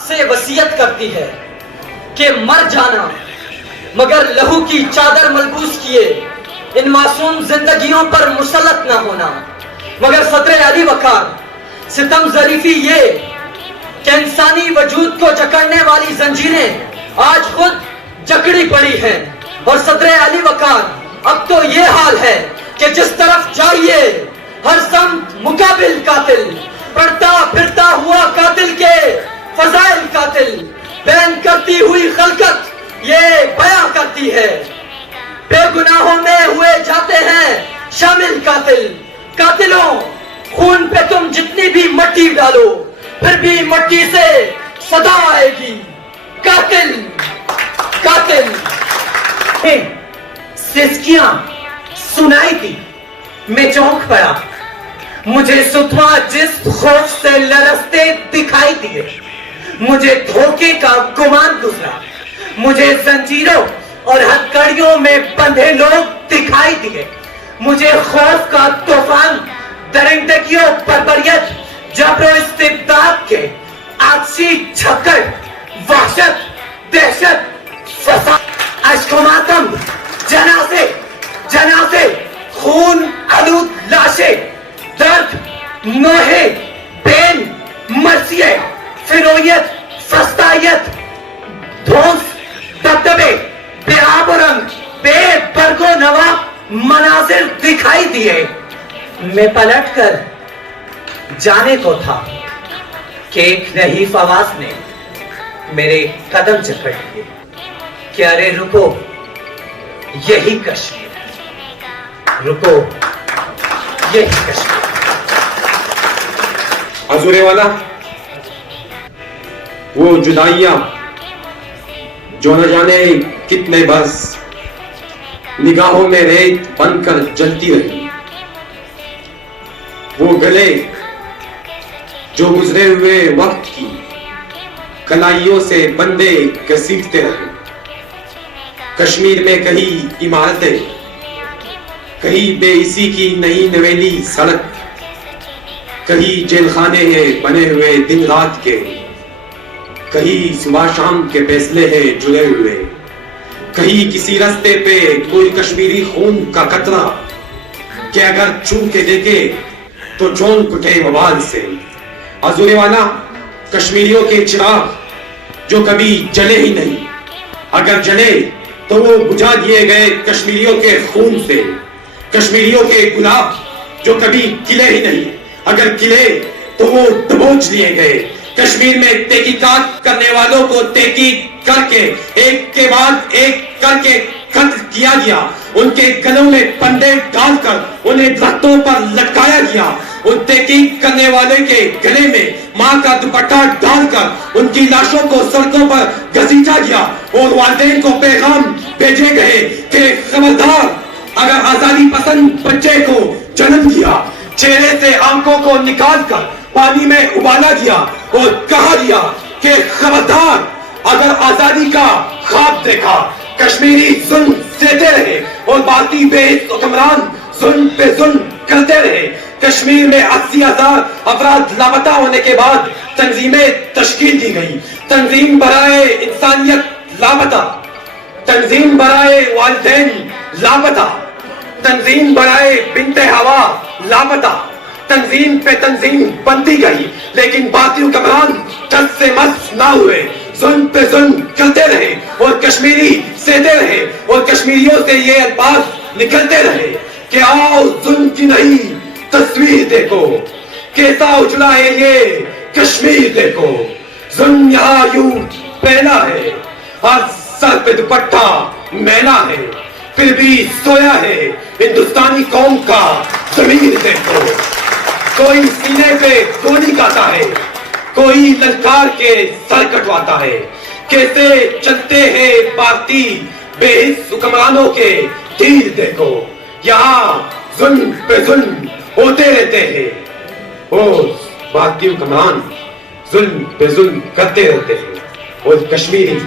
سے وصیت کرتی ہے کہ مر جانا مگر لہو کی چادر ملبوس کیے، ان معصوم زندگیوں پر مسلط نہ ہونا۔ مگر صدر علی وقار ستم ظریفی یہ کہ انسانی وجود کو جکڑنے والی زنجیریں آج خود جکڑی پڑی ہیں، اور صدر علی وقار اب تو یہ حال ہے کہ جس طرف جائیے ہر سمت مقابل قاتل، پڑھتا پھرتا ہوا قاتل کے فضائل قاتل، بیان کرتی ہوئی خلقت یہ بیان کرتی ہے، بے گناہوں میں ہوئے جاتے ہیں شامل قاتل۔ قاتلوں خون پہ تم جتنی بھی مٹی ڈالو پھر بھی مٹی سے صدا آئے گی، قاتل قاتل۔ سسکیاں سنائی تھی، میں چونک پڑا، مجھے ستوا جس خوف سے لرزتے دکھائی دیے، مجھے دھوکے کا گمان گزرا، مجھے زنجیروں اور ہتھکڑیوں میں بندھے لوگ دکھائی دیے، مجھے خوف کا طوفان، درندگیوں، بربریت، جبر و استبداد کے آتشی جھکڑ، وحشت، دہشت، فساد، اشک و ماتم، جنازے جنازے، خون آلود لاشیں، درد، نوحے، بین، مرثیے، فرویت، فسطائیت، دھونس، دبدبے، بے آب و رنگ، بے برگ و نوا مناظر دکھائی دیے۔ میں پلٹ کر جانے کو تھا کہ ایک نحیف آواز نے میرے قدم جکڑ لیے کہ ارے رکو، یہی کشمیر ہے، رکو، یہی کشمیر۔ عزورے والا، وہ جدائیاں جو نہ جانے کتنے برس نگاہوں میں ریت بن کر جلتی رہی، وہ گلے جو گزرے ہوئے وقت کی کلائیوں سے بندے گھسیٹتے رہے۔ کشمیر میں کہیں عمارتیں، کہیں بے اسی کی نئی نویلی سڑک، کہیں جیل خانے ہیں بنے ہوئے دن رات کے، کہیں صبح شام کے فیصلے ہیں جڑے ہوئے، کہیں کسی رستے پہ کوئی کشمیری خون کا قطرہ کہ اگر چھو کے دیکھے تو چونک اٹھے وبال سے۔ عزورے والا، کشمیریوں کے چراغ جو کبھی جلے ہی نہیں، اگر جلے تو وہ بجھا دیے گئے کشمیریوں کے خون سے۔ کشمیریوں کے گلاب جو کبھی کھلے ہی نہیں، اگر کھلے تو وہ دبوچ لیے گئے۔ کشمیر میں تحقیقات کرنے والوں کو تحقیق کر کے ایک کے بعد ایک کر کے قتل کیا گیا، ان کے گلوں میں پندے ڈال کر انہیں درختوں پر لٹکایا گیا، ان تحقیق کرنے والے کے گلے میں ماں کا دوپٹہ ڈال کر ان کی لاشوں کو سڑکوں پر گھسیٹا گیا، اور والدین کو پیغام بھیجے گئے کہ خبردار، اگر آزادی پسند بچے کو جنم دیا، چہرے سے آنکھوں کو نکال کر پانی میں ابالا گیا، اور کہا گیا کہ خبردار، اگر آزادی کا خواب دیکھا، کشمیری ظلم سہتے رہے اور باقی بے حکمران ظلم پہ ظلم کرتے رہے۔ کشمیر میں 80,000 افراد لاپتہ ہونے کے بعد تنظیمیں تشکیل دی گئی، تنظیم برائے انسانیت لاپتہ، تنظیم برائے والدین لاپتہ، تنظیم برائے بنت ہوا لاپتہ، تنظیم پہ تنظیم بنتی گئی، لیکن باقی حکمران ٹس سے مس نہ ہوئے، ظلم پہ ظلم کرتے رہے اور کشمیری سہتے رہے، اور کشمیریوں سے یہ الفاظ نکلتے رہے کہ آؤ ظلم کی نہیں تصویر دیکھو، کیسا اجڑا ہے یہ کشمیر دیکھو، ظلم یہاں یوں پھیلا ہے، ہر سر پہ دوپٹہ میلا ہے، پھر بھی سویا ہے ہندوستانی قوم کا ضمیر دیکھو۔ کوئی سینے پہ گولی کاتا ہے، کوئی للکار کے سر کٹواتا ہے، کیسے چلتے ہیں بھارتی بے حس حکمرانوں کے تیر دیکھو، یہاں ظلم پہ ظلم ہوتے رہتے ہیں، اور بھارتی حکمران ظلم پہ ظلم کرتے رہتے ہیں، اور کشمیری